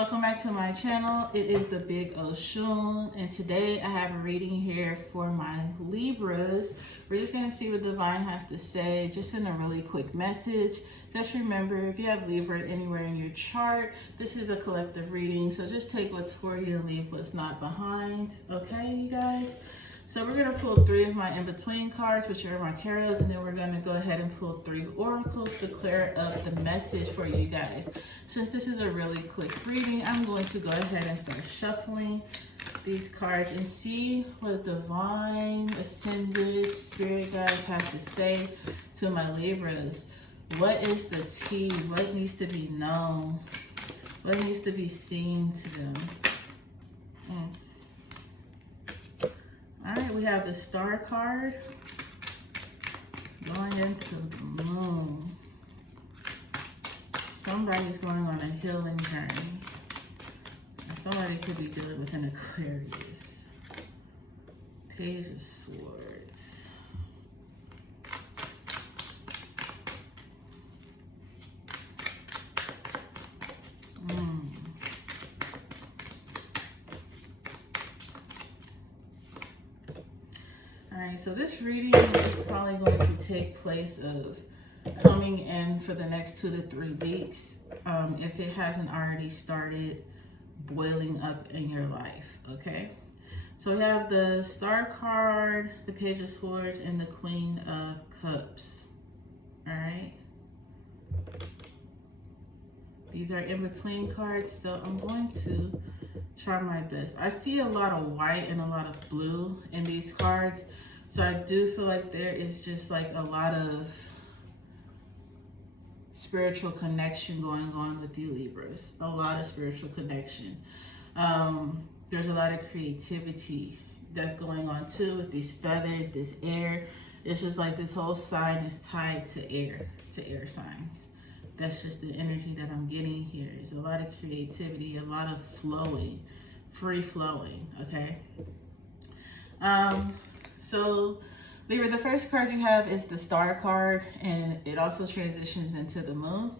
welcome back to my channel. It is the Big Oshun, and today I have a reading here for my Libras. We're just going to see what Divine has to say, just in a really quick message. Just remember, if you have Libra anywhere in your chart, this is a collective reading, so just take what's for you and leave what's not behind. Okay, you guys? So we're going to pull 3 of my in-between cards, which are my tarots, and then we're going to go ahead and pull 3 oracles to clear up the message for you guys. Since this is a really quick reading, I'm going to go ahead and start shuffling these cards and see what Divine, Ascended, Spirit guides have to say to my Libras. What is the tea? What needs to be known? What needs to be seen to them? All right, we have the Star card going into the Moon. Somebody's going on a healing journey. Or somebody could be dealing with an Aquarius. Page of Swords. Alright, so this reading is probably going to take place of coming in for the next 2 to 3 weeks, if it hasn't already started boiling up in your life, okay? So we have the Star card, the Page of Swords, and the Queen of Cups, alright? These are in-between cards, so I'm going to try my best. I see a lot of white and a lot of blue in these cards, so I do feel like there is just like a lot of spiritual connection going on with you Libras. A lot of spiritual connection. There's a lot of creativity that's going on too with these feathers, this air. It's just like this whole sign is tied to air signs. That's just the energy that I'm getting here. There's a lot of creativity, a lot of flowing, free flowing, okay? So Libra, the first card you have is the Star card, and it also transitions into the Moon.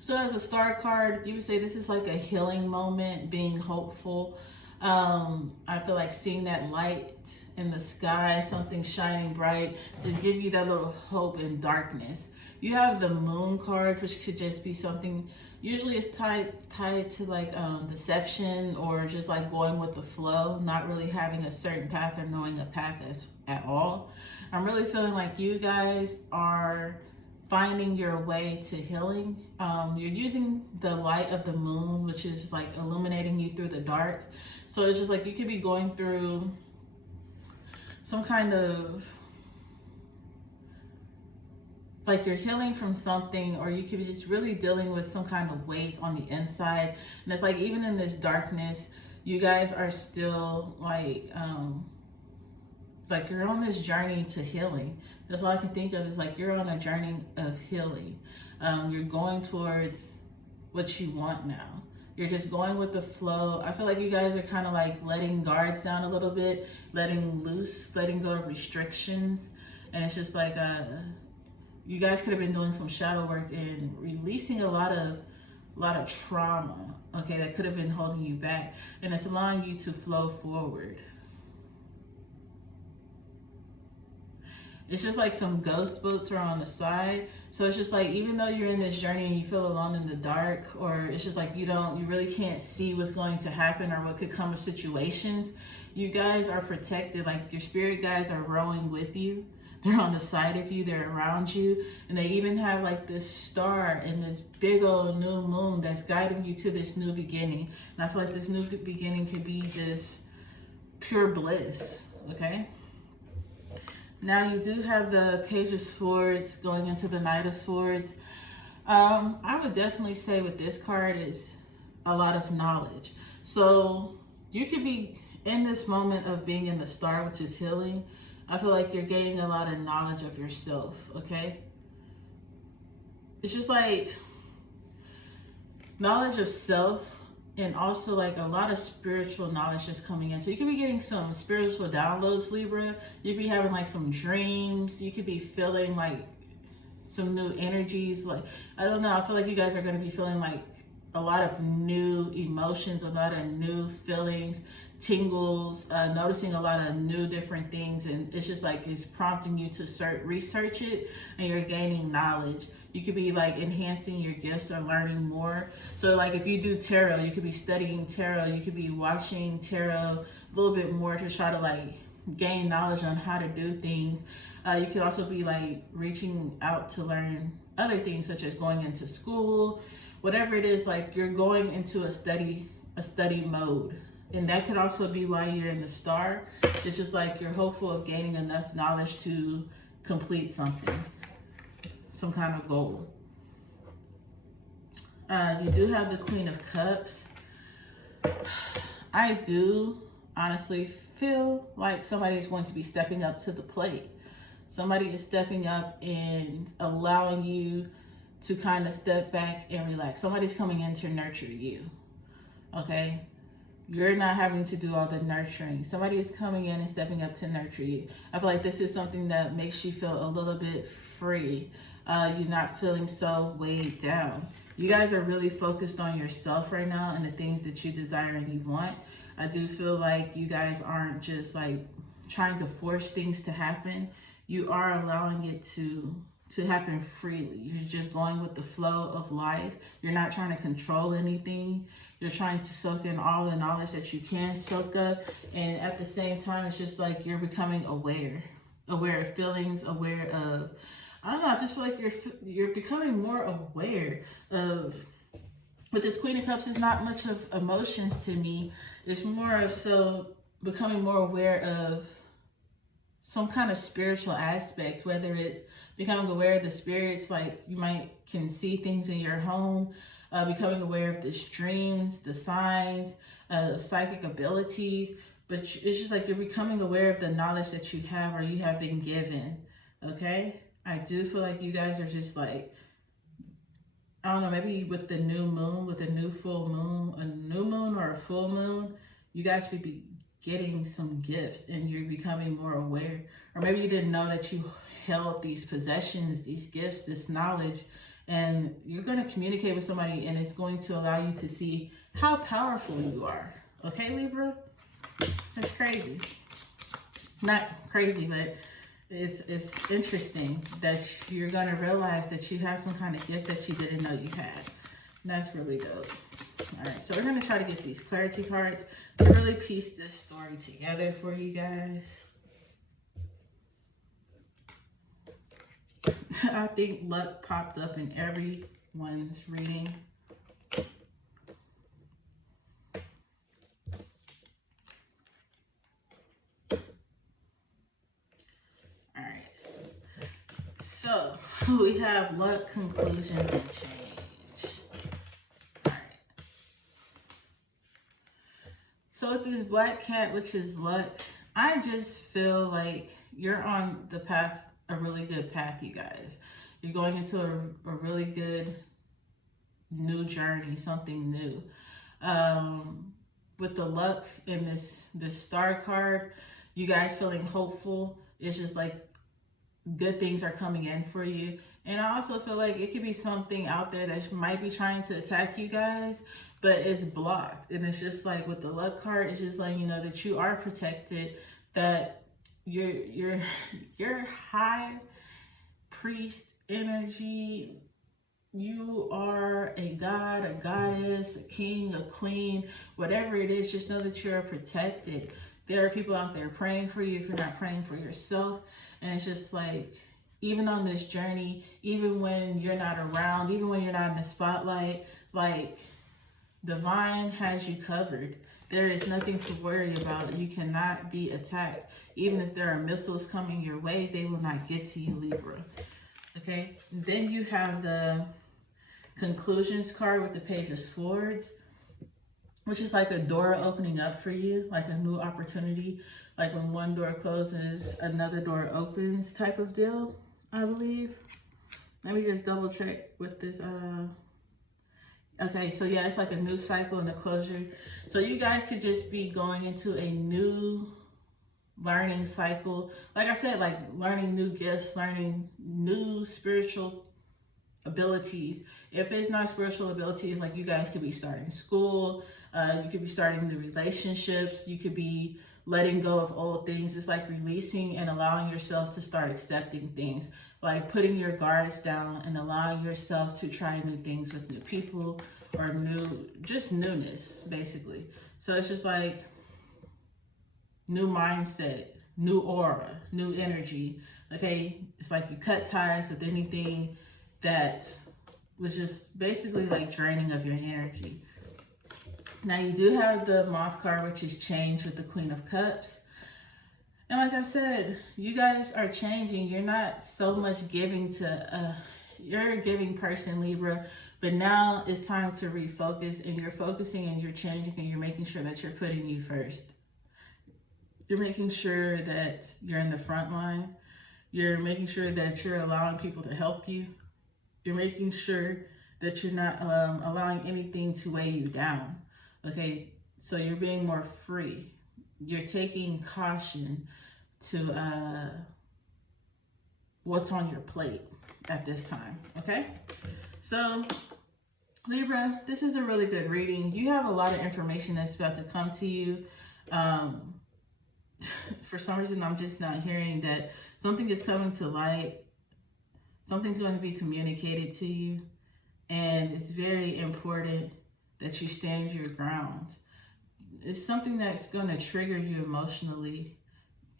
So as a Star card, you would say this is like a healing moment, being hopeful. I feel like seeing that light in the sky, something shining bright, just give you that little hope in darkness. You have the Moon card, which could just be something, usually it's tied to like deception, or just like going with the flow, not really having a certain path or knowing a path at all. I'm really feeling like you guys are finding your way to healing. You're using the light of the Moon, which is like illuminating you through the dark. So it's just like you could be going through some kind of, like you're healing from something, or you could be just really dealing with some kind of weight on the inside. And it's like, even in this darkness, you guys are still like you're on this journey to healing. That's all I can think of, is like you're on a journey of healing. You're going towards what you want now. You're just going with the flow. I feel like you guys are kind of like letting guards down a little bit, letting loose, letting go of restrictions. And it's just like, you guys could have been doing some shadow work and releasing a lot of trauma, okay, that could have been holding you back, and it's allowing you to flow forward. It's just like some ghost boats are on the side. So it's just like, even though you're in this journey and you feel alone in the dark, or it's just like you really can't see what's going to happen or what could come of situations, you guys are protected. Like your spirit guides are rowing with you. They're on the side of you, they're around you, and they even have like this star and this big old new moon that's guiding you to this new beginning. And I feel like this new beginning could be just pure bliss, okay? Now you do have the Page of Swords going into the Knight of Swords. I would definitely say with this card is a lot of knowledge. So you could be in this moment of being in the Star, which is healing. I feel like you're gaining a lot of knowledge of yourself, okay? It's just like knowledge of self, and also like a lot of spiritual knowledge just coming in. So you could be getting some spiritual downloads, Libra. You could be having like some dreams. You could be feeling like some new energies. Like, I don't know, I feel like you guys are going to be feeling like a lot of new emotions, a lot of new feelings, tingles, noticing a lot of new different things, and it's just like it's prompting you to research it, and you're gaining knowledge. You could be like enhancing your gifts or learning more. So like if you do tarot, you could be studying tarot, you could be watching tarot a little bit more to try to like gain knowledge on how to do things. You could also be like reaching out to learn other things, such as going into school, whatever it is, like you're going into a study mode. And that could also be why you're in the star. It's just like you're hopeful of gaining enough knowledge to complete something, some kind of goal. You do have the Queen of Cups. I do honestly feel like somebody is going to be stepping up to the plate. Somebody is stepping up and allowing you to kind of step back and relax. Somebody's coming in to nurture you, okay? You're not having to do all the nurturing. Somebody is coming in and stepping up to nurture you. I feel like this is something that makes you feel a little bit free. You're not feeling so weighed down. You guys are really focused on yourself right now and the things that you desire and you want. I do feel like you guys aren't just like trying to force things to happen. You are allowing it to happen freely. You're just going with the flow of life. You're not trying to control anything. You're trying to soak in all the knowledge that you can soak up. And at the same time, it's just like you're becoming aware of feelings, aware of, I don't know, I just feel like you're becoming more aware of, with this Queen of Cups, is not much of emotions to me. It's more of becoming more aware of some kind of spiritual aspect, whether it's becoming aware of the spirits, like you can see things in your home, becoming aware of the dreams, the signs, psychic abilities, but it's just like you're becoming aware of the knowledge that you have or you have been given, okay? I do feel like you guys are just like, I don't know, maybe with the new moon, with a new full moon, a new moon or a full moon, you guys could be getting some gifts and you're becoming more aware. Or maybe you didn't know that you held these possessions, these gifts, this knowledge, and you're going to communicate with somebody and it's going to allow you to see how powerful you are. Okay, Libra? That's crazy. Not crazy, but it's interesting that you're going to realize that you have some kind of gift that you didn't know you had. And that's really dope. All right, so we're going to try to get these clarity cards to really piece this story together for you guys. I think luck popped up in everyone's reading. Alright. So, we have luck, conclusions, and change. Alright. So with this black cat, which is luck, I just feel like you're on the path, a really good path, you guys. You're going into a really good new journey, something new. With the luck in this star card, you guys feeling hopeful. It's just like good things are coming in for you. And I also feel like it could be something out there that might be trying to attack you guys, but it's blocked. And it's just like with the luck card, it's just like, you know, that you are protected, that your high priest energy, you are a god, a goddess, a king, a queen, whatever it is, just know that you're protected. There are people out there praying for you if you're not praying for yourself. And it's just like, even on this journey, even when you're not around, even when you're not in the spotlight, like divine has you covered. There is nothing to worry about. You cannot be attacked. Even if there are missiles coming your way, they will not get to you, Libra. Okay, then you have the conclusions card with the Page of Swords, which is like a door opening up for you, like a new opportunity. Like when one door closes, another door opens type of deal, I believe. Let me just double check with this. Okay, so yeah, it's like a new cycle and a closure. So you guys could just be going into a new learning cycle. Like I said, like learning new gifts, learning new spiritual abilities. If it's not spiritual abilities, like you guys could be starting school, you could be starting the relationships, you could be letting go of old things. It's like releasing and allowing yourself to start accepting things, like putting your guards down and allowing yourself to try new things with new people or just newness, basically. So it's just like new mindset, new aura, new energy. Okay, it's like you cut ties with anything that was just basically like draining of your energy. Now you do have the Moth card, which is change with the Queen of Cups. And like I said, you guys are changing. You're not so much giving to, you're a giving person, Libra, but now it's time to refocus, and you're focusing and you're changing and you're making sure that you're putting you first. You're making sure that you're in the front line. You're making sure that you're allowing people to help you. You're making sure that you're not allowing anything to weigh you down. Okay, so you're being more free. You're taking caution to what's on your plate at this time. Okay, so Libra, this is a really good reading. You have a lot of information that's about to come to you. For some reason, I'm just not hearing that something is coming to light. Something's going to be communicated to you. And it's very important that you stand your ground. It's something that's going to trigger you emotionally.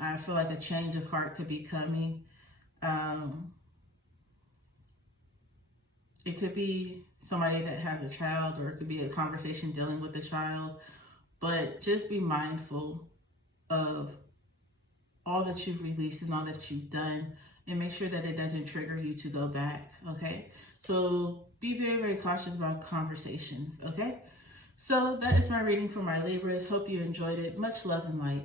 I feel like a change of heart could be coming. It could be somebody that has a child, or it could be a conversation dealing with a child. But just be mindful of all that you've released and all that you've done, and make sure that it doesn't trigger you to go back, okay? So be very, very cautious about conversations, okay? So that is my reading for my Libras. Hope you enjoyed it. Much love and light.